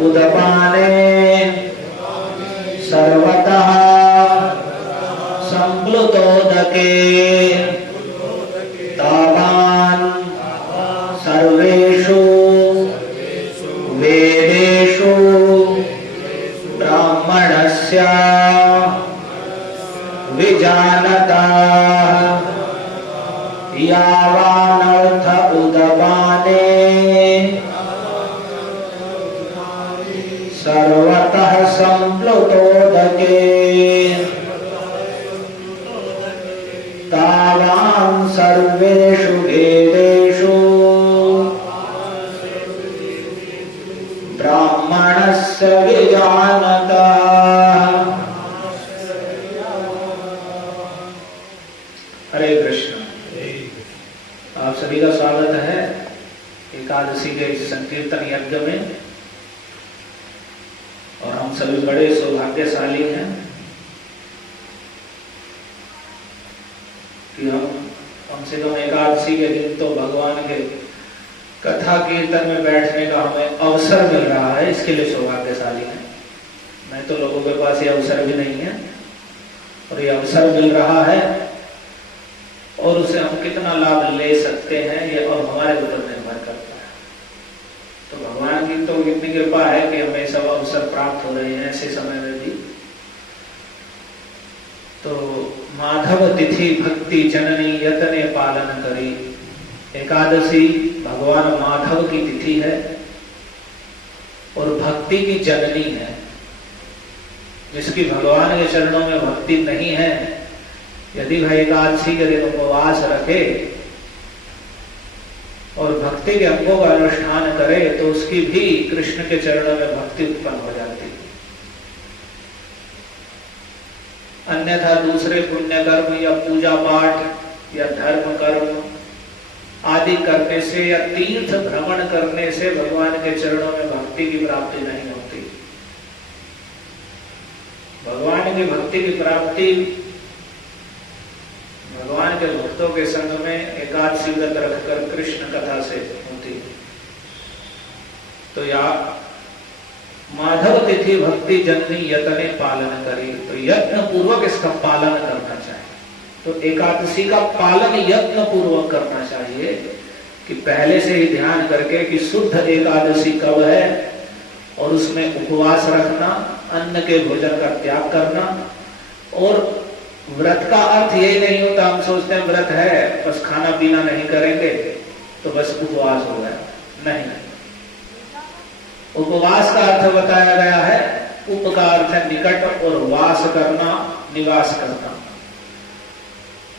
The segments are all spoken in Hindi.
उदपाने सर्वतः संप्लुतोदके तावान् सर्वेषु वेदेषु ब्राह्मणस्य विजानता यावानर्थ उदपाने सर्वतः संप्लुतोदके तावान् सर्वेषु वेदेषु ब्राह्मणस्य विजानता। हरे कृष्ण। आप सभी का स्वागत है एकादशी के इस संकीर्तन यज्ञ में। और हम सभी बड़े सौभाग्यशाली हैं कि हम कम से कम एकादशी के दिन तो भगवान के कथा कीर्तन में बैठने का हमें अवसर मिल रहा है, इसके लिए सौभाग्यशाली हैं। नहीं तो लोगों के पास ये अवसर भी नहीं है, और ये अवसर मिल रहा है और उसे हम कितना लाभ ले सकते हैं ये और हमारे ऊपर निर्भर करता है। तो भगवान की तो इतनी कृपा है कि हमें सब अवसर प्राप्त हो रहे हैं ऐसे समय में भी। तो माधव तिथि भक्ति जननी यतने पालन करी। एकादशी भगवान माधव की तिथि है और भक्ति की जननी है। जिसकी भगवान के चरणों में भक्ति नहीं है, यदि वह एकादशी के दिन उपवास रखे और भक्ति के अंगों का अनुष्ठान करे तो उसकी भी कृष्ण के चरणों में भक्ति उत्पन्न हो जाती है। अन्यथा दूसरे पुण्य कर्म या पूजा पाठ या धर्म कर्म आदि करने से या तीर्थ भ्रमण करने से भगवान के चरणों में भक्ति की प्राप्ति नहीं होती। भगवान की भक्ति की प्राप्ति भगवान के भक्तों के संग में एकादशी व्रत रखकर कृष्ण कथा से होती है। तो या माधव तिथि भक्ति जननी यतने पालन करी। तो यत्न पूर्वक इसका पालन करना चाहिए। तो एकादशी का पालन यत्न पूर्वक करना चाहिए कि पहले से ही ध्यान करके कि शुद्ध एकादशी कब है और उसमें उपवास रखना, अन्न के भोजन का त्याग करना। और व्रत का अर्थ यही नहीं होता, हम सोचते हैं व्रत है बस खाना पीना नहीं करेंगे तो बस उपवास हो गया। नहीं, उपवास का अर्थ बताया गया है, उप का अर्थ है निकट और वास करना, निवास करना।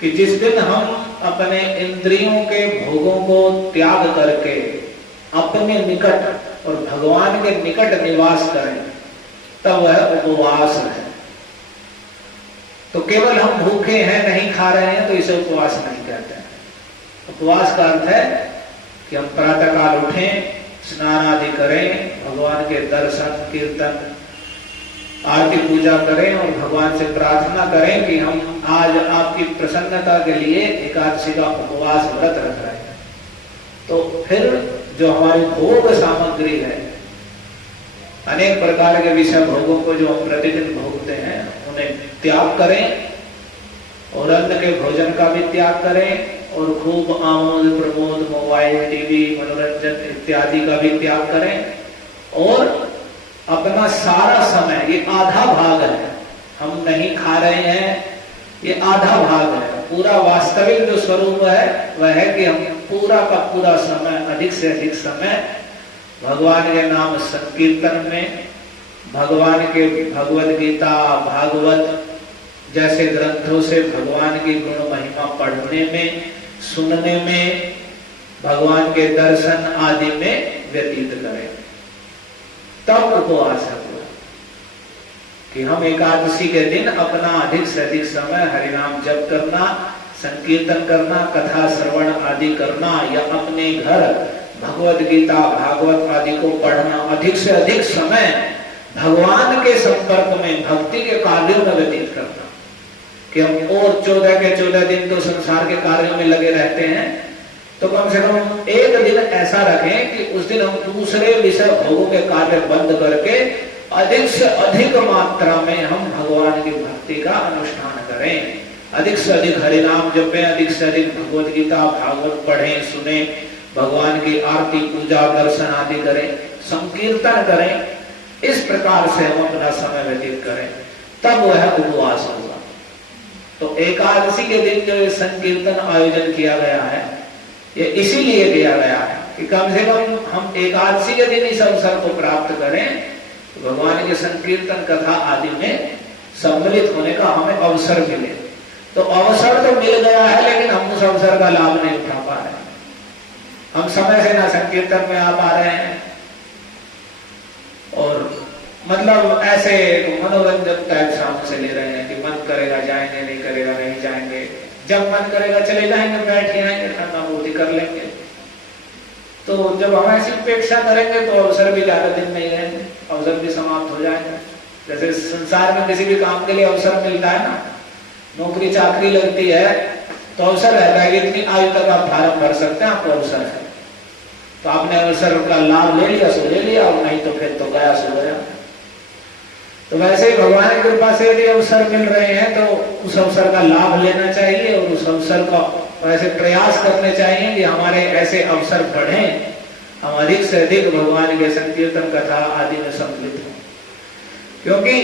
कि जिस दिन हम अपने इंद्रियों के भोगों को त्याग करके अपने निकट और भगवान के निकट निवास करें तब वह उपवास है। तो केवल हम भूखे हैं, नहीं खा रहे हैं तो इसे उपवास नहीं कहते हैं। उपवास का अर्थ है कि हम प्रातः काल उठें, स्नान आदि करें, भगवान के दर्शन कीर्तन आरती पूजा करें और भगवान से प्रार्थना करें कि हम आज आपकी प्रसन्नता के लिए एकादशी का उपवास व्रत रख रहे हैं। तो फिर जो हमारी भोग सामग्री है, अनेक प्रकार के विषय भोगों को जो हम प्रतिदिन भोगते हैं उन्हें त्याग करें और अन्न के भोजन का भी त्याग करें और खूब आमोद प्रमोद, मोबाइल, टीवी, मनोरंजन इत्यादि का भी त्याग करें। और अपना सारा समय, ये आधा भाग है, हम नहीं खा रहे हैं, ये आधा भाग है। पूरा वास्तविक जो स्वरूप है वह है कि हम पूरा का पूरा समय, अधिक से अधिक समय भगवान के नाम संकीर्तन में, भगवान के भगवद गीता, भागवत जैसे ग्रंथों से भगवान की गुण महिमा पढ़ने में, सुनने में, भगवान के दर्शन आदि में व्यतीत करें। तब उपवास है कि हम एकादशी के दिन अपना अधिक से अधिक समय हरिनाम जप करना, संकीर्तन करना, कथा श्रवण आदि करना या अपने घर भगवद गीता, भागवत आदि को पढ़ना, अधिक से अधिक समय भगवान के संपर्क में, भक्ति के कार्यों में व्यतीत करना। कि हम और 14 के 14 दिन तो संसार के कार्यों में लगे रहते हैं, तो कम से कम एक दिन ऐसा रखें कि उस दिन हम दूसरे विषय भोगों के कार्य बंद करके अधिक से अधिक मात्रा में हम भगवान की भक्ति का अनुष्ठान करें, अधिक से अधिक हरिनाम जपें, अधिक से अधिक भगवत गीता भागवत पढ़ें सुने, भगवान की आरती पूजा दर्शन आदि करें, संकीर्तन करें। इस प्रकार से हम अपना समय व्यतीत करें, तब वह उपवास होगा। तो एकादशी के दिन जो संकीर्तन आयोजन किया गया है, ये इसीलिए किया गया है कि कम से कम हम एकादशी के दिन इस अवसर को प्राप्त करें, भगवान के संकीर्तन कथा आदि में सम्मिलित होने का हमें अवसर मिले। तो अवसर तो मिल गया है, लेकिन हम उस अवसर का लाभ नहीं उठा पा रहे हैं। हम समय से ना संकीर्तन में आ पा रहे हैं, और मतलब ऐसे मनोरंजन टाइप शाम से ले रहे हैं कि मन करेगा जाएंगे, नहीं करेगा नहीं जाएंगे, जब मन करेगा चले जाएंगे, बैठ के आएंगे, ठंडा मूर्ति कर लेंगे। तो जब हम ऐसी उपेक्षा करेंगे तो अवसर भी ज्यादा दिन नहीं रहेंगे, अवसर भी समाप्त हो जाएंगे। जैसे संसार में किसी भी काम के लिए अवसर मिलता है ना, नौकरी चाकरी लगती है तो अवसर रहता है कि इतनी आयु तक आप फार्म भर सकते हैं, आपको अवसर है। तो आपने अवसर का लाभ ले लिया सो ले लिया, और नहीं तो फिर तो गया सो गया। तो वैसे ही भगवान की कृपा से यदि अवसर मिल रहे हैं तो उस अवसर का लाभ लेना चाहिए, और उस अवसर का वैसे प्रयास करने चाहिए कि हमारे ऐसे अवसर बढ़ें, हम अधिक से अधिक भगवान के संकीर्तन कथा आदि में सम्मिलित हों। क्योंकि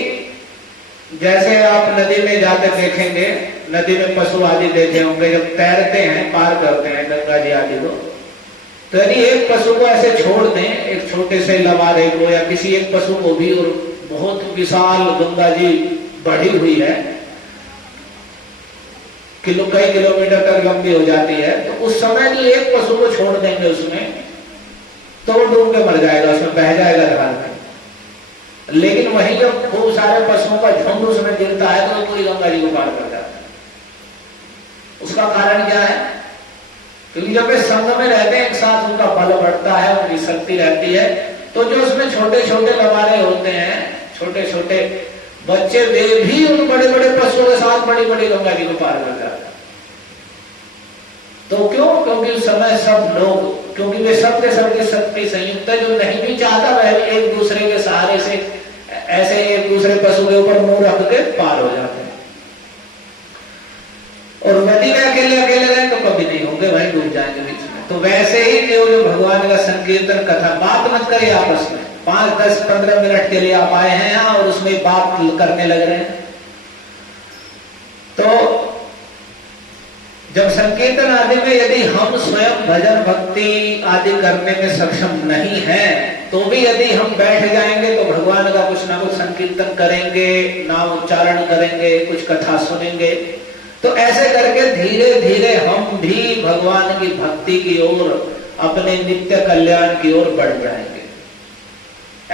जैसे आप नदी में जाकर देखेंगे, नदी में पशु आदि देखे होंगे, जब तैरते हैं पार करते हैं गंगा जी आदि को, तो यदि एक पशु को ऐसे छोड़ दें, एक छोटे से लवारे को या किसी एक पशु को भी, और बहुत विशाल गंगा जी बढ़ी हुई है, कई किलोमीटर तक लंबी हो जाती है, तो उस समय भी एक पशु को छोड़ देंगे उसमें तो वो डूब के मर जाएगा, उसमें बह जाएगा धार में। लेकिन वहीं जब खूब सारे पशुओं का झुंड उसमें गिरता है तो पूरी गंगा जी को पार कर जाता है। उसका कारण क्या है? क्योंकि जब वे संग में रहते हैं, एक साथ उनका बल बढ़ता है, उनकी शक्ति रहती है। तो जो उसमें छोटे छोटे लवारे होते हैं, छोटे छोटे बच्चे, वे भी उन बड़े बड़े पशुओं के साथ बड़ी बड़ी गंगा जी को पार कर जाते हैं। तो क्यों? क्योंकि उस समय सब लोग, क्योंकि वे सबके सबकी शक्ति संयुक्त है, जो नहीं भी चाहता वह एक दूसरे के सहारे से ऐसे एक दूसरे पशु के ऊपर मुंह रख के पार हो जाते हैं। और नदी में अकेले अकेले रहे तो कभी नहीं होंगे, वहीं डूब जाएंगे बीच में। तो वैसे ही जो भगवान का संकीर्तन कथा, बात मत करिए आपस में, 5, 10, 15 मिनट के लिए आप आए हैं यहाँ और उसमें बात करने लग रहे हैं। तो जब संकीर्तन आदि में यदि हम स्वयं भजन भक्ति आदि करने में सक्षम नहीं हैं, तो भी यदि हम बैठ जाएंगे तो भगवान का कुछ ना कुछ संकीर्तन करेंगे, नाम उच्चारण करेंगे, कुछ कथा सुनेंगे। तो ऐसे करके धीरे धीरे हम भी भगवान की भक्ति की ओर, अपने नित्य कल्याण की ओर बढ़ जाएंगे।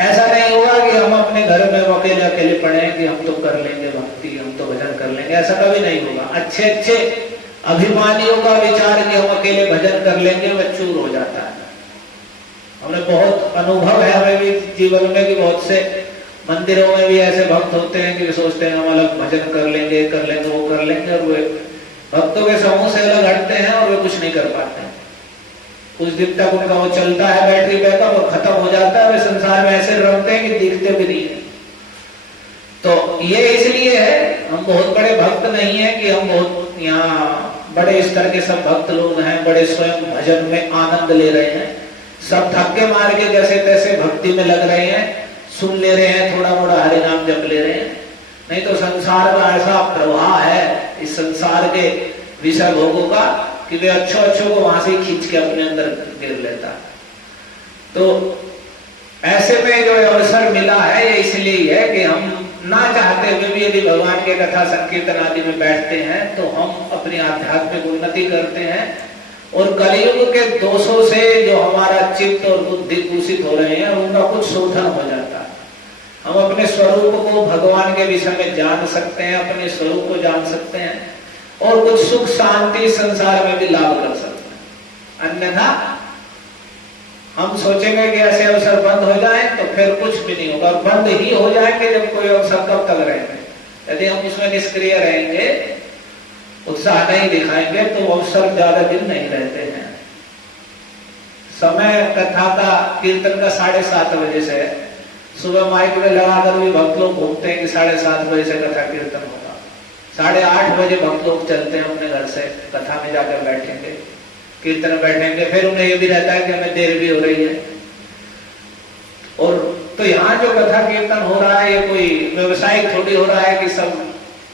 ऐसा नहीं होगा कि हम अपने घर में अकेले अकेले पड़े कि हम तो कर लेंगे भक्ति, हम तो भजन कर लेंगे, ऐसा कभी नहीं होगा। अच्छे अच्छे अभिमानियों का विचार कि हम अकेले भजन कर लेंगे, वह चूर हो जाता है। हमने बहुत अनुभव है हमें भी जीवन में कि बहुत से मंदिरों में भी ऐसे भक्त होते हैं कि सोचते हैं हम अलग भजन कर लेंगे, वो कर लेंगे, और वे भक्तों के समूह से अलग हटते हैं और वे कुछ नहीं कर पाते हैं। कुछ दिन तक उनका वो चलता है बैटरी बैकअप और खत्म हो जाता है, वे संसार में ऐसे रमते हैं कि दिखते भी नहीं है। तो ये इसलिए है, हम बहुत बड़े भक्त नहीं है कि हम बहुत यहाँ बड़े स्तर के सब भक्त लोग हैं, बड़े स्वयं भजन में आनंद ले रहे हैं, सब धक्के मार के जैसे तैसे भक्ति में लग रहे हैं, सुन ले रहे हैं, थोड़ा मोड़ा हरि नाम जप ले रहे हैं। नहीं तो संसार का ऐसा प्रवाह है इस संसार के विषय भोगों का कि वे अच्छों को वहां से खींच के अपने अंदर गिर लेता है। तो ऐसे में जो अवसर मिला है ये इसलिए है कि हम ना चाहते हुए भी यदि भगवान के कथा संकीर्तन आदि में बैठते हैं तो हम अपनी आध्यात्मिक उन्नति करते हैं, और कलयुग के दोषों से जो हमारा चित्त और बुद्धि दूषित हो रहे हैं उनका कुछ शोधन हो जाता है। हम अपने स्वरूप को भगवान के विषय में जान सकते हैं, अपने स्वरूप को जान सकते हैं, और कुछ सुख शांति संसार में भी लाभ कर सकते हैं। अन्यथा हम सोचेंगे कि ऐसे अवसर बंद हो जाए तो फिर कुछ भी नहीं होगा, और बंद ही हो जाएंगे जब कोई अवसर कब तक रहेंगे। यदि हम उसमें निष्क्रिय रहेंगे, उत्साह नहीं दिखाएंगे, तो अवसर ज्यादा दिन नहीं रहते हैं। समय कथा का कीर्तन का 7:30 बजे से है। सुबह माइक में लगाकर भी भक्त लोग घूमते हैं कि 7:30 बजे से कथा कीर्तन होगा। 8:30 बजे भक्त लोग चलते हैं अपने घर से, कथा में जाकर बैठेंगे, कीर्तन में बैठेंगे। फिर उन्हें यह भी रहता है कि हमें देर भी हो रही है। और तो यहाँ जो कथा कीर्तन हो रहा है ये कोई व्यवसायिक थोड़ी हो रहा है कि सब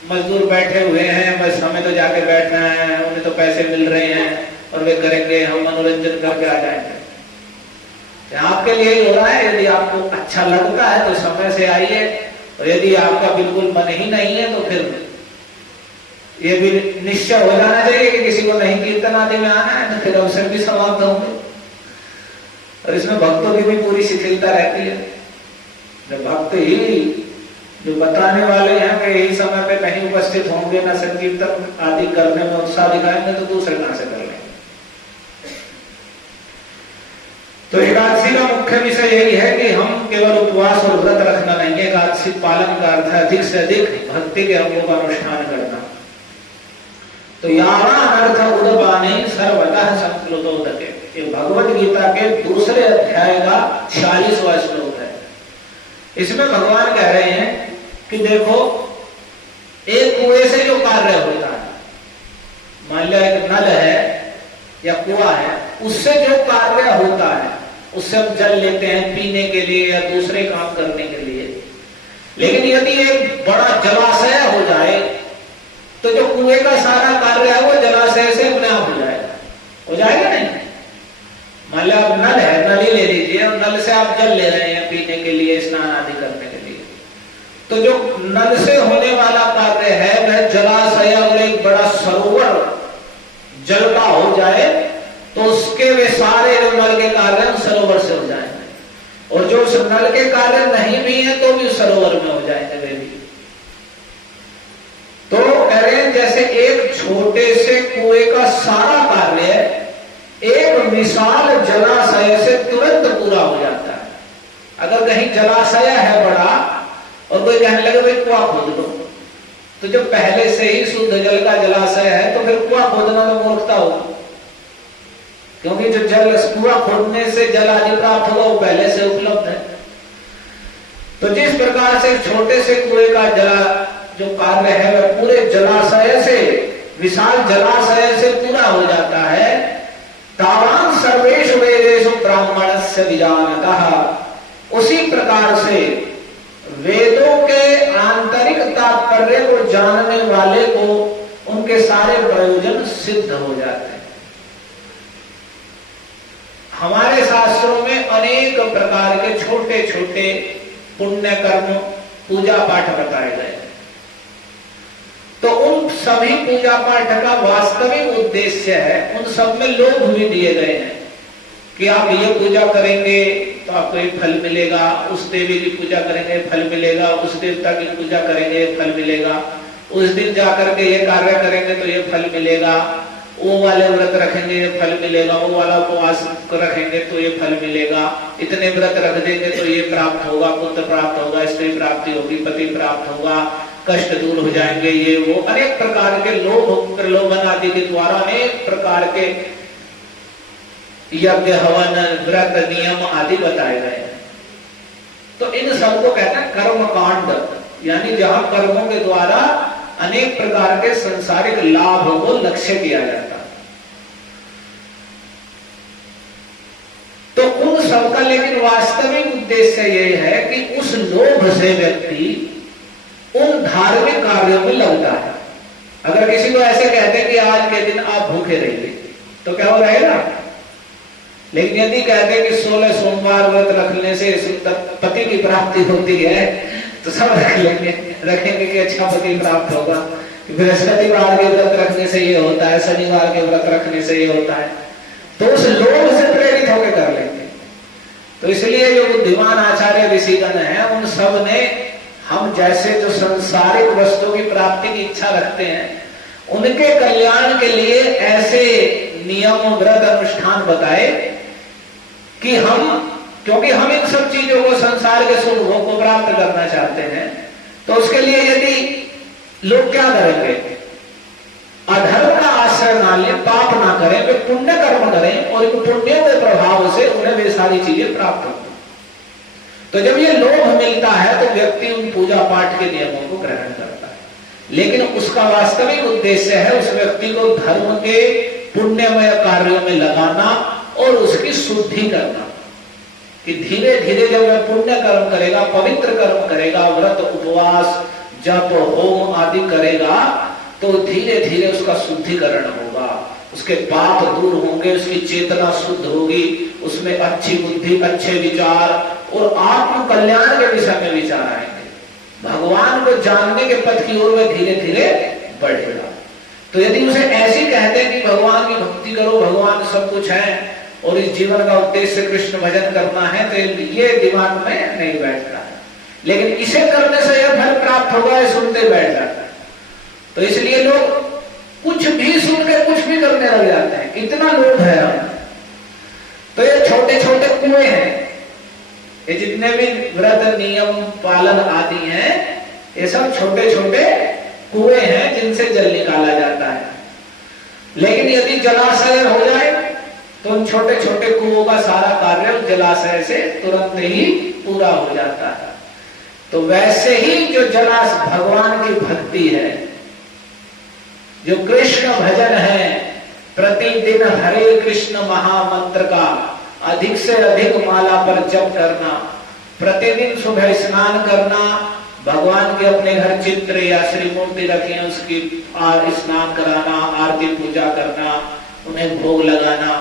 मजदूर बैठे हुए हैं, बस हमें तो जाके बैठना है, उन्हें तो पैसे मिल रहे हैं और वे करेंगे, हम मनोरंजन करके आ जाएंगे। आपके लिए ही हो रहा है। यदि आपको अच्छा लगता है तो समय से आइए, और यदि आपका बिल्कुल मन ही नहीं है तो फिर ये भी निश्चय हो जाना चाहिए कि किसी को नहीं कीर्तन आदि में आना है तो फिर अवसर भी समाप्त होंगे। और इसमें भक्तों की भी पूरी शिथिलता रहती है। जब भक्त ही जो बताने वाले हैं वे यही समय पे कहीं उपस्थित होंगे, ना संकीर्तन आदि करने में उत्साह दिखाएंगे, तो दूसरे कहां से कर लेंगे। तो एकादशी का मुख्य विषय यही है कि हम केवल उपवास और व्रत रखना नहीं है। एकादशी पालन का अर्थ है अधिक से अधिक भक्ति के अंगों का अनुष्ठान करना। तो यावानर्थ उदपाने सर्वतः संप्लुतोदके, ये भगवत गीता के दूसरे अध्याय का 46वां श्लोक है। इसमें भगवान कह रहे हैं कि देखो, एक कुएं से जो कार्य होता है, मान लो एक नल है या कुआं है, उससे जो कार्य होता है, उससे हम जल लेते हैं पीने के लिए या दूसरे काम करने के लिए। लेकिन यदि एक बड़ा जलाशय हो जाए तो जो कुएं का सारा कार्य है वो जलाशय से अपने आप हो जाएगा नहीं। मान लो आप नल है, नल ही ले लीजिए, और नल से आप जल ले रहे हैं पीने के लिए, स्नान आदि करने के लिए, तो जो नल से होने वाला कार्य है वह जलाशय और एक बड़ा सरोवर जल का हो जाए तो उसके वे सारे जो नल के कार्य उस सरोवर से हो जाएंगे, और जो उस नल के कार्य नहीं भी है तो भी उस सरोवर में हो जाएंगे वे भी। तो कह रहे हैं जैसे एक छोटे से कुएं का सारा कार्य एक विशाल जलाशय से तुरंत पूरा हो जाता है। अगर कहीं जलाशय है बड़ा और कोई कहने लगे भाई कुआं खोद दो, तो जब पहले से ही शुद्ध जल का जलाशय है तो फिर कुआं खोदना तो मूर्खता होगी, क्योंकि जो जल कुआं खोदने से जल आदि प्राप्त होगा वो पहले से उपलब्ध है। तो जिस प्रकार से छोटे से कुएं का जला जो कार्य है वह पूरे जलाशय से, विशाल जलाशय से पूरा हो जाता है, तावान सर्वेषु वेदेषु ब्राह्मणस्य विजानतः, उसी प्रकार से वेदों के आंतरिक तात्पर्य को जानने वाले को उनके सारे प्रयोजन सिद्ध हो जाते हैं। हमारे शास्त्रों में अनेक प्रकार के छोटे छोटे पुण्य कर्म, पूजा पाठ बताए गए, तो उन सभी पूजा पाठ का वास्तविक उद्देश्य है, उन सब में लोभ भी दिए गए हैं कि आप ये पूजा करेंगे तो आपको ये फल मिलेगा, उस देवी की पूजा करेंगे फल मिलेगा, उस देवता की पूजा करेंगे फल मिलेगा, उस दिन जाकर के ये कार्य करेंगे तो ये फल मिलेगा, वो वाले व्रत रखेंगे ये फल मिलेगा, वो वाला उपवास रखेंगे तो ये फल मिलेगा, इतने व्रत रख देंगे तो ये प्राप्त होगा, पुत्र प्राप्त होगा, स्त्री प्राप्ति होगी, पति प्राप्त होगा, कष्ट दूर हो जाएंगे, ये वो अनेक प्रकार के लोभ प्रलोभन आदि के द्वारा अनेक प्रकार के यज्ञ हवन व्रत नियम आदि बताए गए हैं। तो इन सबको कहते हैं कर्म कांड, यानी जहां कर्मों के द्वारा अनेक प्रकार के संसारिक लाभों को लक्ष्य किया जाता है। तो उन सबका लेकिन वास्तविक उद्देश्य यह है कि उस लोभ से व्यक्ति उन धार्मिक कार्यों में लगता है। अगर किसी को ऐसे कहते हैं कि आज के दिन आप भूखे रहिए तो क्या हो रहेगा, लेकिन यदि कहते हैं कि 16 सोमवार व्रत रखने से पति की प्राप्ति होती है तो सब रखेंगे कि अच्छा पति प्राप्त होगा, बृहस्पतिवार के व्रत रखने से ये होता है, शनिवार के व्रत रखने से ये होता है, तो उस लोभ से प्रेरित होकर कर लेंगे। तो इसलिए जो बुद्धिमान आचार्य ऋषिगण हैं उन सब ने हम जैसे जो संसारिक वस्तु की प्राप्ति की इच्छा रखते हैं उनके कल्याण के लिए ऐसे नियम व्रत अनुष्ठान बताए कि हम, क्योंकि हम इन सब चीजों को संसार के सुख भोग को प्राप्त करना चाहते हैं, तो उसके लिए यदि लोग क्या करेंगे, अधर्म का आश्रय ना लें, पाप ना करें, वे पुण्य कर्म करें और इन पुण्यों के प्रभाव से उन्हें वे सारी चीजें प्राप्त होती। तो जब ये लोभ मिलता है तो व्यक्ति उन पूजा पाठ के नियमों को ग्रहण करता है, लेकिन उसका वास्तविक उद्देश्य है उस व्यक्ति को धर्म के पुण्यमय कार्यों में लगाना और उसकी शुद्धि करना, कि धीरे धीरे जब वह पुण्य कर्म करेगा, पवित्र कर्म करेगा, व्रत उपवास जप होम आदि करेगा, तो धीरे धीरे उसका शुद्धिकरण होगा, उसके पाप दूर होंगे, उसकी चेतना शुद्ध होगी, उसमें अच्छी बुद्धि, अच्छे विचार और आत्म कल्याण के विषय में विचार आएंगे। भगवान को जानने के पथ की ओर वह धीरे धीरे बढ़ेगा। तो यदि उसे ऐसी कहते हैं कि भगवान की भक्ति करो, भगवान सब कुछ है और इस जीवन का उद्देश्य कृष्ण भजन करना है, तो ये दिमाग में नहीं बैठता है। लेकिन इसे करने से यह फल प्राप्त होगा, ये सुनते बैठ जाता है। तो इसलिए लोग कुछ भी सुन के कुछ भी करने लग जाते हैं, इतना लोभ है हम। तो ये छोटे छोटे कुएं हैं, ये जितने भी व्रत नियम पालन आदि हैं, ये सब छोटे छोटे कुएं हैं जिनसे जल निकाला जाता है। लेकिन यदि जलाशय हो जाए तो उन छोटे छोटे कुओं का सारा कार्य जलाशय से तुरंत ही पूरा हो जाता है। तो वैसे ही जो भगवान की भक्ति है, जो कृष्ण भजन है, प्रतिदिन हरे कृष्ण महामंत्र का अधिक से अधिक माला पर जप करना, प्रतिदिन सुबह स्नान करना, भगवान के अपने घर चित्र या श्री मूर्ति रखी है उसकी स्नान कराना, आरती पूजा करना, उन्हें भोग लगाना,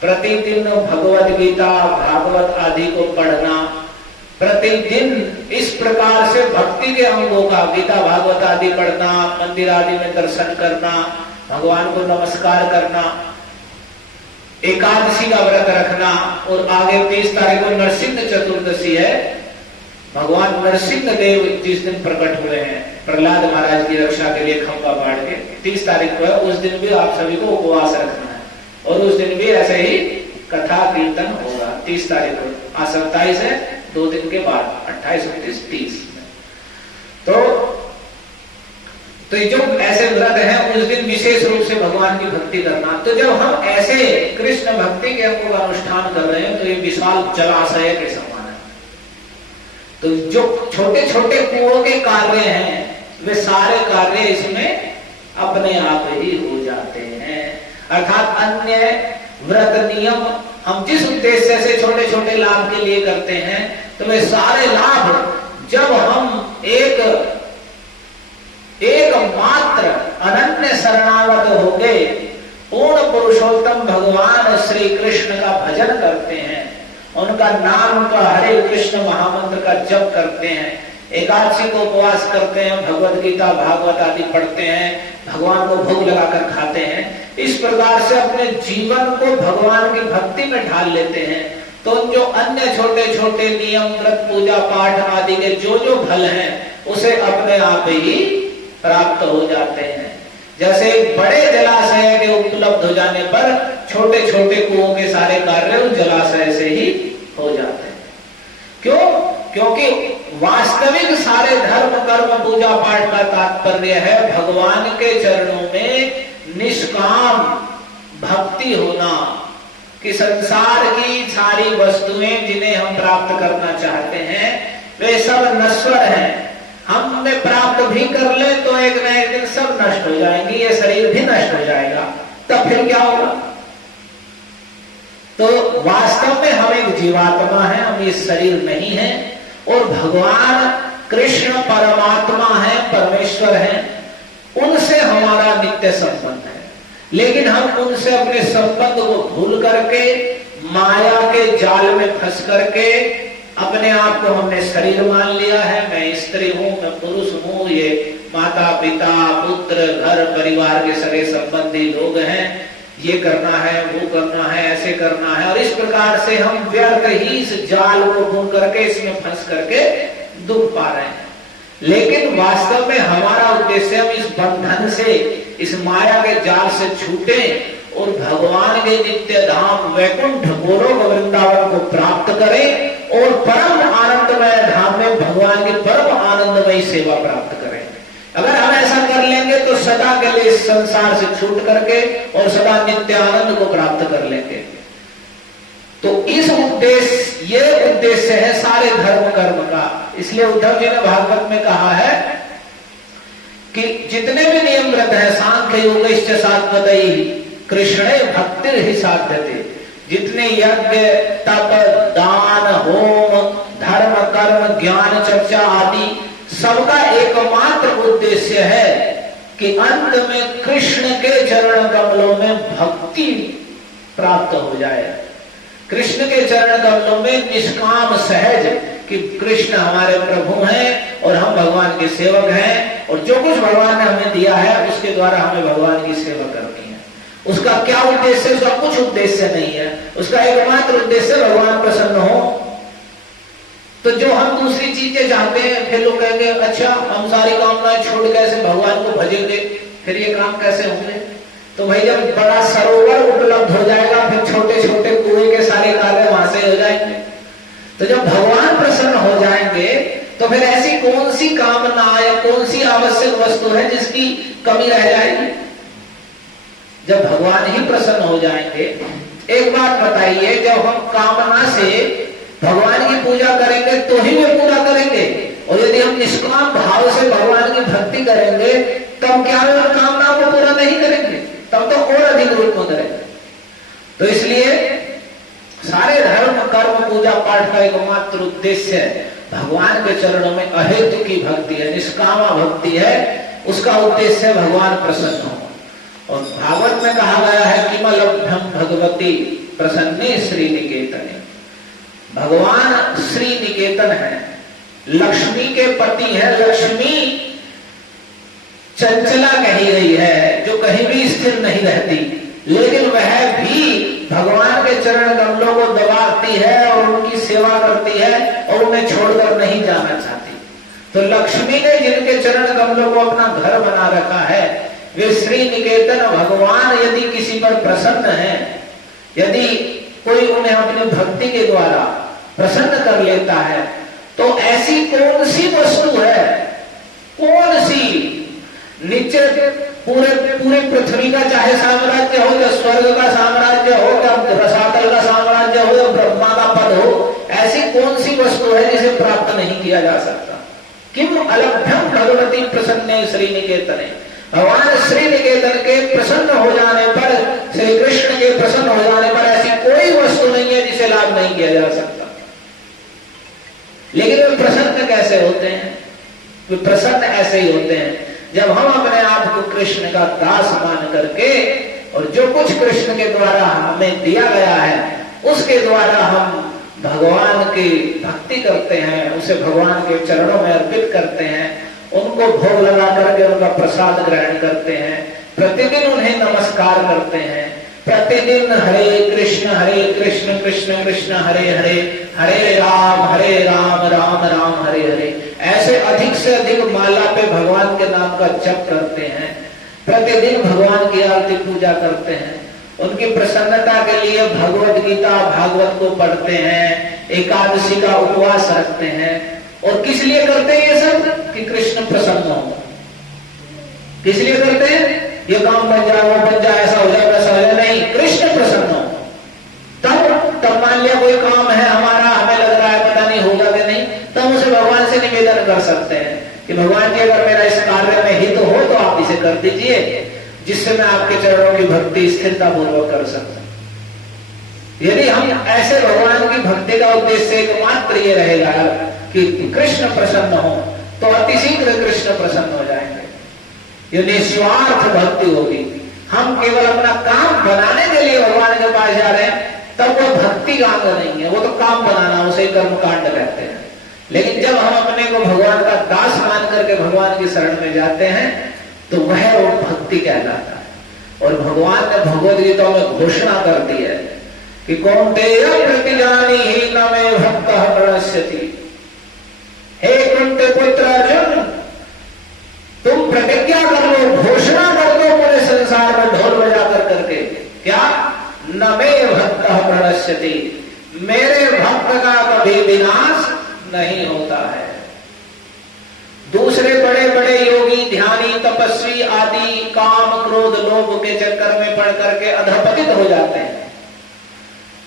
प्रतिदिन भगवत गीता भागवत आदि को पढ़ना, प्रतिदिन इस प्रकार से भक्ति के अंगों का गीता भागवत आदि पढ़ना, मंदिर आदि में दर्शन करना, भगवान को नमस्कार करना, एकादशी का व्रत रखना। और आगे 30 तारीख को नरसिंह चतुर्दशी है, भगवान नरसिंह देव जिस दिन प्रकट हुए हैं प्रहलाद महाराज की रक्षा के लिए खंबा बांट के, 30 तारीख को है। उस दिन भी आप सभी को उपवास रखना है और उस दिन भी ऐसे ही कथा कीर्तन होगा। 30 तारीख को, आज 27 है, 2 दिन के बाद 28, 29, 30 तो जो ऐसे व्रत हैं उस दिन विशेष रूप से भगवान की भक्ति करना। तो जब हम ऐसे कृष्ण भक्ति के अंगों का अनुष्ठान कर रहे हैं तो ये विशाल जलाशय के समान है। तो जो छोटे छोटे कुओं के कार्य हैं वे सारे कार्य इसमें अपने आप ही हो जाते हैं। अर्थात अन्य व्रत नियम हम जिस उद्देश्य से छोटे छोटे लाभ के लिए करते हैं, तो वे सारे लाभ जब हम एक मात्र अनन्य शरणागत हो गए पूर्ण पुरुषोत्तम भगवान श्री कृष्ण का भजन करते हैं, उनका नाम का हरे कृष्ण महामंत्र का जप करते हैं, एकादशी को उपवास करते हैं, भगवत गीता भागवत आदि पढ़ते हैं, भगवान को भोग लगाकर खाते हैं, इस प्रकार से अपने जीवन को भगवान की भक्ति में ढाल लेते हैं, तो जो अन्य छोटे छोटे नियम व्रत पूजा पाठ आदि के जो जो फल हैं उसे अपने आप ही प्राप्त हो जाते हैं। जैसे बड़े जलाशय के उपलब्ध हो जाने पर छोटे छोटे कुओं के सारे कार्य उस जलाशय से ही हो जाते हैं। क्यों? क्योंकि वास्तविक सारे धर्म कर्म पूजा पाठ का तात्पर्य है भगवान के चरणों में निष्काम भक्ति होना, कि संसार की सारी वस्तुएं जिन्हें हम प्राप्त करना चाहते हैं वे सब नश्वर हैं। हमने प्राप्त भी कर ले तो एक न एक दिन सब नष्ट हो जाएंगी, ये शरीर भी नष्ट हो जाएगा, तब फिर क्या होगा? तो वास्तव में हम एक जीवात्मा है, हम ये शरीर नहीं है, और भगवान कृष्ण परमात्मा है, परमेश्वर है, उनसे हमारा नित्य संबंध है। लेकिन हम उनसे अपने संबंध को भूल करके माया के जाल में फंस करके अपने आप को हमने शरीर मान लिया है। मैं स्त्री हूं, मैं पुरुष हूं, ये माता पिता पुत्र घर परिवार के सगे संबंधी लोग हैं, ये करना है वो करना है ऐसे करना है, और इस प्रकार से हम व्यर्थ ही इस जाल को बुन करके इसमें फंस करके दुख पा रहे हैं। लेकिन वास्तव में हमारा उद्देश्य हम इस बंधन से, इस माया के जाल से छूटे और भगवान के नित्य धाम वैकुंठ गोलोक वृंदावन को प्राप्त करें और परम आनंदमय धाम में भगवान की परम आनंदमय सेवा प्राप्त करें। अगर हम ऐसा कर लेंगे लेंगे तो सदा के लिए इस संसार से छूट करके और सदा नित्य आनंद को प्राप्त कर लेंगे। तो इस उद्देश्य, ये उद्देश्य है सारे धर्म कर्म का। इसलिए उद्धव जी ने भागवत में कहा है कि जितने भी नियम व्रत है, सांख्य योगश्च सात्वतैः कृष्णे भक्तिर् हि साध्यते, जितने यज्ञ तप दान होम धर्म कर्म ज्ञान चर्चा आदि सबका एकमात्र उद्देश्य है कि अंत में कृष्ण के चरण कमलों में भक्ति प्राप्त हो जाए। कृष्ण के चरण कमलों में निष्काम सहज कि कृष्ण हमारे प्रभु हैं और हम भगवान के सेवक हैं, और जो कुछ भगवान ने हमें दिया है उसके द्वारा हमें भगवान की सेवा करनी है। उसका क्या उद्देश्य है? उसका कुछ उद्देश्य नहीं है, उसका एकमात्र उद्देश्य भगवान प्रसन्न हो। तो जो हम दूसरी चीजें चाहते हैं, फिर लोग कहेंगे अच्छा हम सारी कामनाएं छोड़ कैसे भगवान को भजेंगे, फिर ये काम कैसे होंगे? तो भाई जब बड़ा सरोवर उपलब्ध हो जाएगा फिर छोटे छोटे कुएं के सारे कार्य वहां से हो जाएंगे। तो जब भगवान प्रसन्न हो जाएंगे तो फिर ऐसी कौन सी कामना या कौन सी आवश्यक वस्तु है जिसकी कमी रह जाएगी? जब भगवान ही प्रसन्न हो जाएंगे। एक बात बताइए, जब हम कामना से भगवान की पूजा करेंगे तो ही वे पूरा करेंगे, और यदि हम निष्काम भाव से भगवान की भक्ति करेंगे तब क्या वे कामनाओं को पूरा नहीं करेंगे? तब तो और अधिक रूप में करेंगे। तो इसलिए सारे धर्म कर्म पूजा पाठ का एकमात्र उद्देश्य भगवान के चरणों में अहेतु की भक्ति है, निष्कामा भक्ति है। उसका उद्देश्य है भगवान प्रसन्न हो। और भागवत में कहा गया है कि किमलभ्यम भगवती प्रसन्ने श्री निकेतने। भगवान श्री निकेतन है, लक्ष्मी के पति है। लक्ष्मी चंचला कही गई है, जो कहीं भी स्थिर नहीं रहती, लेकिन वह भी भगवान के चरण कमलों को दबाती है और उनकी सेवा करती है और उन्हें छोड़कर नहीं जाना चाहती। तो लक्ष्मी ने जिनके चरण कमलों को अपना घर बना रखा है वे श्री निकेतन भगवान यदि किसी पर प्रसन्न है, यदि कोई उन्हें अपनी भक्ति के द्वारा प्रसन्न कर लेता है, तो ऐसी कौन सी वस्तु है, कौन सी नीचे पूरी पृथ्वी का चाहे साम्राज्य हो, या स्वर्ग का साम्राज्य हो, या रसातल का साम्राज्य हो, या ब्रह्मा का पद हो, ऐसी कौन सी वस्तु है जिसे प्राप्त नहीं किया जा सकता? किम अलभ्यम भगवती प्रसन्ने श्री निकेतने। भगवान श्री निकेतन के प्रसन्न हो जाने पर, श्री कृष्ण के प्रसन्न हो जाने पर ऐसी कोई वस्तु नहीं है जिसे लाभ नहीं किया जा सकता। लेकिन वे प्रसन्न कैसे होते हैं? वे प्रसन्न ऐसे ही होते हैं जब हम अपने आप को कृष्ण का दास मान करके, और जो कुछ कृष्ण के द्वारा हमें दिया गया है उसके द्वारा हम भगवान की भक्ति करते हैं, उसे भगवान के चरणों में अर्पित करते हैं, उनको भोग लगा करके उनका प्रसाद ग्रहण करते हैं, प्रतिदिन उन्हें नमस्कार करते हैं, प्रतिदिन हरे कृष्ण कृष्ण कृष्ण हरे हरे, हरे राम राम राम हरे हरे, ऐसे अधिक से अधिक माला पे भगवान के नाम का जप करते हैं, प्रतिदिन भगवान की आरती पूजा करते हैं, उनकी प्रसन्नता के लिए भगवत गीता भागवत को पढ़ते हैं, एकादशी का उपवास रखते हैं। और किस लिए करते हैं ये सब? कि कृष्ण प्रसन्न हो। किस लिए करते हैं? ये काम बन जाए, वो बन जाए, ऐसा हो जाए, वैसा हो जाए, नहीं, कृष्ण प्रसन्न हो। तब मान लिया कोई काम है हमारा, हमें लग रहा है पता नहीं होगा कि नहीं, तब उसे भगवान से निवेदन कर सकते हैं कि भगवान जी अगर मेरा इस कार्य में हित हो तो आप इसे कर दीजिए, जिससे मैं आपके चरणों की भक्ति स्थिरता पूर्वक कर सकता हूं। यदि हम ऐसे भगवान की भक्ति का उद्देश्य एकमात्र ये रहेगा कि कृष्ण प्रसन्न हो, तो अतिशीघ्र कृष्ण प्रसन्न हो जाएंगे। ये निस्वार्थ भक्ति होगी। हम केवल अपना काम बनाने के लिए भगवान के पास जा रहे हैं, तब वो भक्ति कांड नहीं है, वो तो काम बनाना, उसे कर्म कांड कहते हैं। लेकिन जब हम अपने को भगवान का दास मान करके भगवान की शरण में जाते हैं तो वह वो भक्ति कहलाता है। और भगवान ने भगवद गीता में घोषणा कर दी है कि कौन्तेय प्रतिजानीहि न मे भक्तः प्रणश्यति। हे कुंती पुत्र अर्जुन, तुम प्रतिज्ञा कर लो, घोषणा कर दो पूरे संसार में ढोल बजा करके, क्या? न मे भक्तः प्रणश्यति, मेरे भक्त का कभी विनाश नहीं होता है। दूसरे बड़े बड़े योगी ध्यान ज्ञानी तपस्वी आदि काम क्रोध लोभ के चक्कर में पड़ करके अधपतित हो जाते हैं।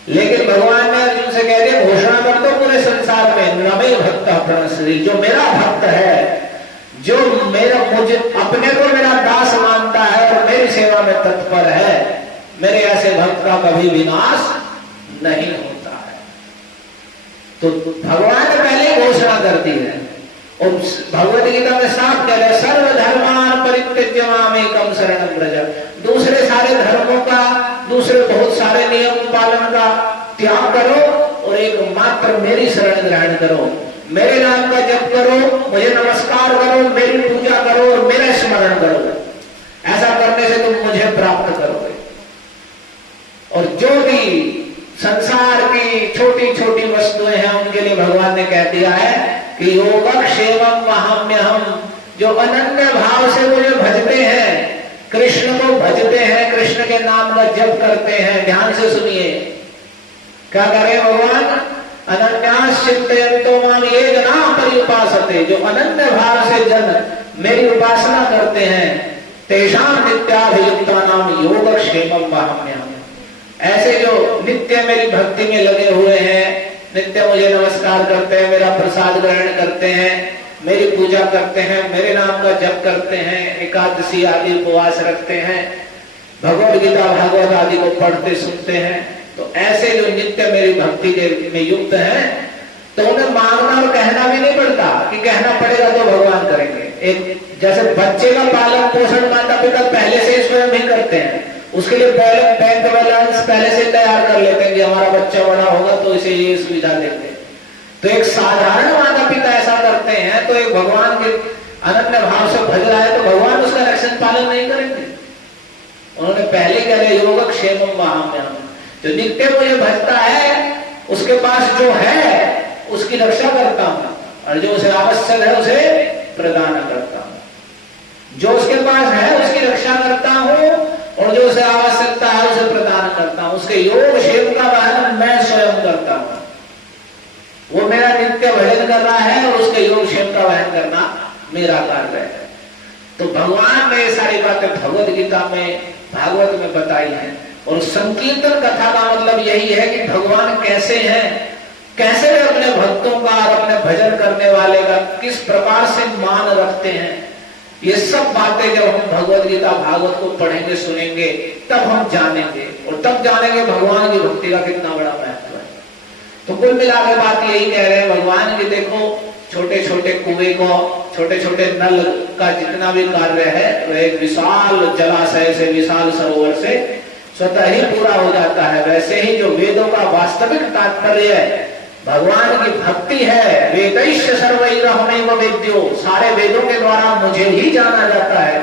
लेकिन भगवान ने अर्जुन से कह दिया, घोषणा कर दो पूरे संसार में, नमे भक्त प्रणश्री, जो मेरा भक्त है, जो मुझे अपने को मेरा दास मानता है और मेरी सेवा में तत्पर है, मेरे ऐसे भक्त का कभी विनाश नहीं होता है। तो भगवान ने पहले घोषणा कर दी है और भगवद गीता में साफ कह रहे, सर्वधर्मान परित्यज्य मामेकं शरणं व्रज, दूसरे सारे धर्मों का, दूसरे बहुत सारे नियम पालन का त्याग करो और एक मात्र मेरी शरण ग्रहण करो, मेरे नाम का जप करो, मुझे नमस्कार करो, मेरी पूजा करो और मेरा स्मरण करो। ऐसा करने से तुम मुझे प्राप्त करोगे। और जो भी संसार की छोटी छोटी वस्तुएं हैं उनके लिए भगवान ने कह दिया है कि योगक्षेमं वहाम्यहम्, जो अनन्य भाव से मुझे भजते हैं, कृष्ण को भजते हैं, कृष्ण के नाम का जप करते हैं। ध्यान से सुनिए क्या करें भगवान, अनन्यास चिंतयन्तो मां ये जना पर्युपासते, जो अनन्य भाव से जन मेरी उपासना करते हैं, तेषां नित्याभियुक्तानां योगक्षेमं वहाम्यहम्, ऐसे जो नित्य मेरी भक्ति में लगे हुए हैं, नित्य मुझे नमस्कार करते हैं, मेरा प्रसाद ग्रहण करते हैं, मेरी पूजा करते हैं, मेरे नाम का जप करते हैं, एकादशी आदि उपवास रखते हैं, भगवद गीता भागवत आदि को पढ़ते सुनते हैं, तो ऐसे जो नित्य मेरी भक्ति के में युक्त हैं, तो उन्हें मांगना और कहना भी नहीं पड़ता कि कहना पड़ेगा तो भगवान करेंगे। एक जैसे बच्चे का पालन पोषण माता पिता पहले से स्वयं ही करते हैं, उसके लिए बैंक बैलेंस पहले से तैयार कर लेते हैं कि हमारा बच्चा बड़ा होगा तो इसे ये सुविधा देंगे। तो एक साधारण माता पिता ऐसा करते हैं, तो एक भगवान के अनन्य भाव से भज रहा है तो भगवान उसका रक्षण पालन नहीं करेंगे। उन्होंने पहले कह दिया योगक्षेमं वहाम्यहम्, जो नित्य मुझे भजता है उसके पास जो है उसकी रक्षा करता हूं और जो उसे आवश्यक है उसे प्रदान करता हूं। जो उसके पास है उसकी रक्षा करता हूं और जो उसे आवश्यकता है उसे प्रदान करता हूं। उसके योग क्षेम का वहन मैं स्वयं करता हूं। वो मेरा नित्य भजन कर रहा है और उसके योग क्षेम का वहन करना मेरा कार्य है। तो भगवान ने ये सारी बातें भगवद गीता में भागवत में बताई हैं। और संकीर्तन कथा का मतलब यही है कि भगवान कैसे हैं, कैसे वे अपने भक्तों का और अपने भजन करने वाले का किस प्रकार से मान रखते हैं। ये सब बातें जब हम भगवद गीता भागवत को पढ़ेंगे सुनेंगे तब हम जानेंगे और तब जानेंगे भगवान की भक्ति का कितना बड़ा महत्व है। तो कुल मिलाकर बात यही कह रहे हैं भगवान की, देखो छोटे छोटे कुएं को, छोटे छोटे नल का जितना भी कार्य है वह एक विशाल जलाशय से, विशाल सरोवर से स्वतः ही पूरा हो जाता है। वैसे ही जो वेदों का वास्तविक तात्पर्य है, भगवान की भक्ति है, वेदैश्च सर्वैरहमेव वेद्यो, सारे वेदों के द्वारा मुझे ही जाना जाता है।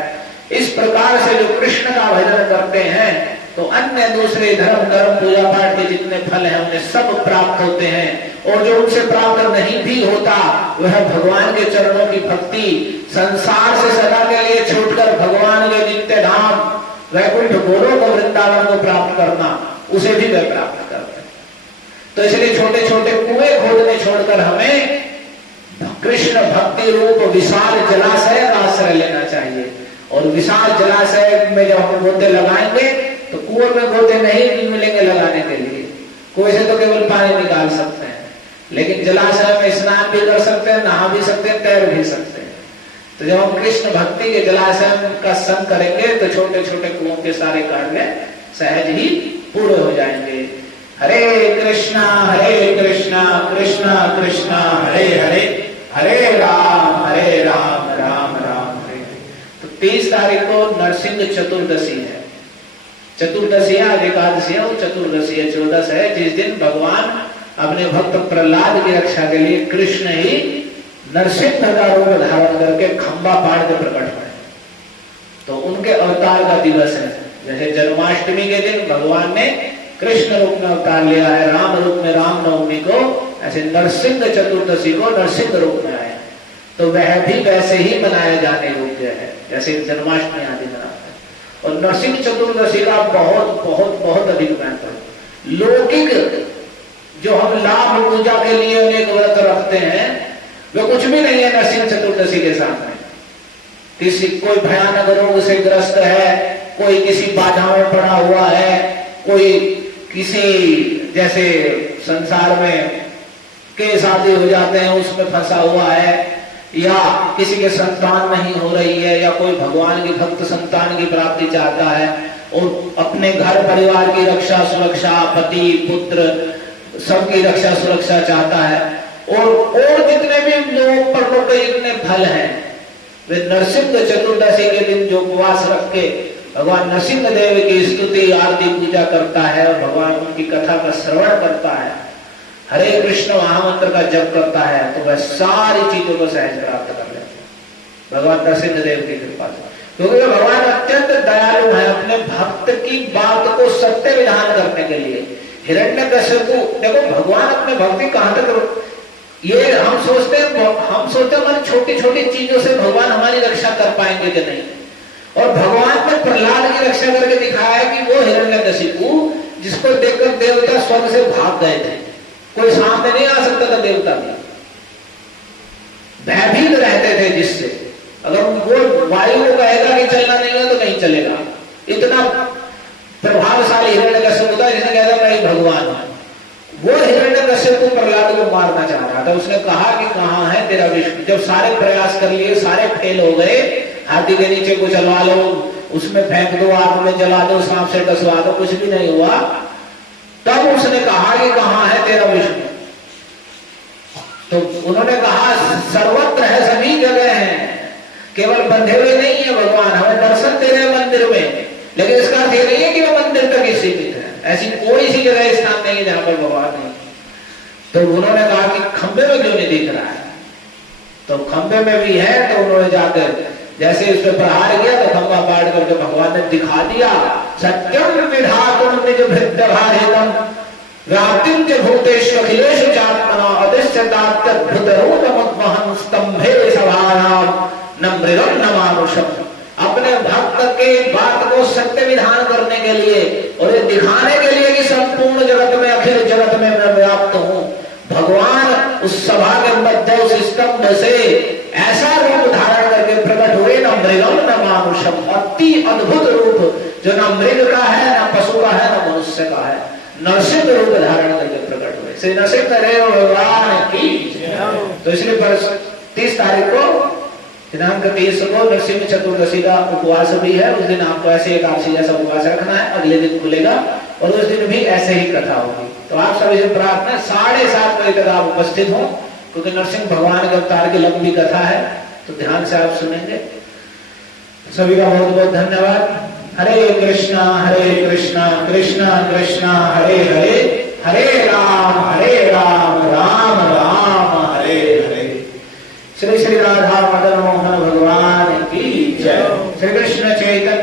इस प्रकार से जो कृष्ण का भजन करते हैं तो अन्य दूसरे धर्म कर्म पूजा पाठ के जितने फल हैं उन्हें सब प्राप्त होते हैं। और जो उनसे प्राप्त नहीं भी होता वह भगवान के चरणों की भक्ति, संसार से सदा के लिए छूटकर भगवान के नित्य धाम वैकुंठ गोलोक वृंदावन को प्राप्त करना, उसे भी वह प्राप्त करते हैं। तो इसलिए छोटे छोटे कुएं खोदने छोड़कर हमें कृष्ण भक्ति रूप विशाल जलाशय का आश्रय लेना चाहिए। और विशाल जलाशय में जब हम गोते लगाएंगे तो कुएं में गोते नहीं मिलेंगे लगाने के लिए, कुएं से तो केवल पानी निकाल सकते हैं, लेकिन जलाशय में स्नान भी कर सकते हैं, नहा भी सकते हैं, तैर भी सकते हैं। तो जब हम कृष्ण भक्ति के जलाशय का संग करेंगे तो छोटे छोटे कुओं के सारे कार्य सहज ही पूरे हो जाएंगे। हरे कृष्णा कृष्णा कृष्णा हरे हरे, हरे राम राम राम हरे हरे। तो 30 तारीख को नरसिंह चतुर्दशी है। चतुर्दशी है, आज एकादशी है, वो चतुर्दशी है, 14 है, जिस दिन भगवान अपने भक्त प्रहलाद की रक्षा के लिए कृष्ण ही नरसिंह का रूप धारण करके खंबा पाड़ के प्रकट हुए। तो उनके अवतार का दिवस है। जैसे जन्माष्टमी के दिन भगवान ने कृष्ण रूप में अवतार लिया है, राम रूप में रामनवमी को, ऐसे नरसिंह चतुर्दशी को नरसिंह रूप में आए। तो वह भी वैसे ही मनाया जाने योग्य है जैसे जन्माष्टमी आदि मनाते हैं। और नरसिंह चतुर्दशी का बहुत बहुत बहुत अधिक महत्व है। लौकिक जो हम लाभ पूजा के लिए अनेक व्रत रखते हैं वे कुछ भी नहीं है नरसिंह चतुर्दशी के सामने। किसी कोई भयानक रोग से ग्रस्त है, कोई किसी बाधा में पड़ा हुआ है, कोई किसी जैसे संसार में के शादी हो जाते हैं उसमें फंसा हुआ है, या किसी के संतान नहीं हो रही है, या कोई भगवान की भक्त संतान की प्राप्ति चाहता है और अपने घर परिवार की रक्षा सुरक्षा, पति पुत्र सबकी रक्षा सुरक्षा चाहता है, और जितने भी लोग पर्वों के इतने फल हैं, वे नरसिंह चतुर्दशी के दिन जो उपवास रख के भगवान नरसिंह देव की स्तुति आरती पूजा करता है और भगवान उनकी कथा का श्रवण करता है, हरे कृष्ण महामंत्र का जप करता है, तो वह सारी चीजों को सहज प्राप्त कर लेते हैं भगवान नरसिंह देव की कृपा से। क्योंकि भगवान अत्यंत दयालु है, अपने भक्त की बात को सत्य विधान करने के लिए। हिरण्यकश्यपु देखो, भगवान अपने भक्ति कहां तक, ये हम सोचते हैं छोटी छोटी चीजों से भगवान हमारी रक्षा कर पाएंगे कि नहीं, और भगवान ने प्रहलाद की रक्षा करके दिखाया है कि वो हिरण्यकशिपु जिसको देखकर देवता स्वर्ग से भाग गए थे, कोई सामने नहीं आ सकता था, देवता भी भयभीत रहते थे, जिससे अगर वो वायु को कहेगा कि चलना नहीं है तो नहीं चलेगा, इतना प्रभावशाली हिरण्यकश्यप था जिसने कहता मैं भगवान हूं। वो हिरण्यकश्यप प्रहलाद को मारना चाह रहा था, उसने कहा कि कहां है तेरा विष्णु, जब सारे प्रयास कर लिए सारे फेल हो गए, हाथी के नीचे को चलवा लो, उसमें फेंक दो, आग में जला दो, सांप से डसवा दो, कुछ भी नहीं हुआ, तब उसने कहा कि कहां है तेरा विष्णु। तो उन्होंने कहा सर्वत्र है, सभी जगह है, केवल बंधे हुए नहीं है भगवान, हमें दर्शन दे रहे हैं मंदिर में, लेकिन इसका अर्थ ये नहीं है कि वो मंदिर तक ही सीमित है, ऐसी कोई सी जगह स्थान नहीं है जहां पर भगवान नहीं। तो उन्होंने कहा कि खंबे में क्यों नहीं दिख रहा है, तो खंबे में भी है, तो उन्होंने जाकर जैसे उस पर प्रहार किया तो खंबा पाड़ करके भगवान ने दिखा दिया, सत्यम विधातुम निज भृत्यभारितम व्याप्तिं च भूतेषु अखिलेषु चात्मना अदृश्यतात्यद्भुतरूपमुद्वहन् स्तंभे सभायां न मृगं न मानुषम्। अपने भक्त के बात को सत्य विधान करने के लिए और ये दिखाने के लिए कि संपूर्ण जगत में, अखिल जगत में मैं व्याप्त हूं, भगवान उस सभा के मध्य उस स्तंभ से ऐसा रूप धारण करके प्रकट हुए, न मृगम न मानुषम, अति अद्भुत रूप जो न मृग का है, न पशु का है, न मनुष्य का है, नरसिंह रूप धारण करके प्रकट हुए। श्री नरसिंह देव भगवान की। तो इसलिए 30 तारीख को दिनांक 30 को नरसिंह चतुर्दशी का उपवास भी है, उस दिन आपको ऐसे एकादशी जैसा उपवास रखना है, अगले दिन खुलेगा और उस दिन भी ऐसे ही कथा होगी। तो आप सभी से प्रार्थना 7:30 बजे तक आप उपस्थित हो, क्योंकि नरसिंह भगवान के अवतार की लंबी कथा है, तो ध्यान से आप सुनेंगे। सभी का बहुत बहुत धन्यवाद। हरे कृष्णा कृष्णा कृष्णा हरे हरे, हरे राम राम राम हरे हरे। श्री श्री राधा मदन मोहन भगवान की जय। श्री कृष्ण चैतन्य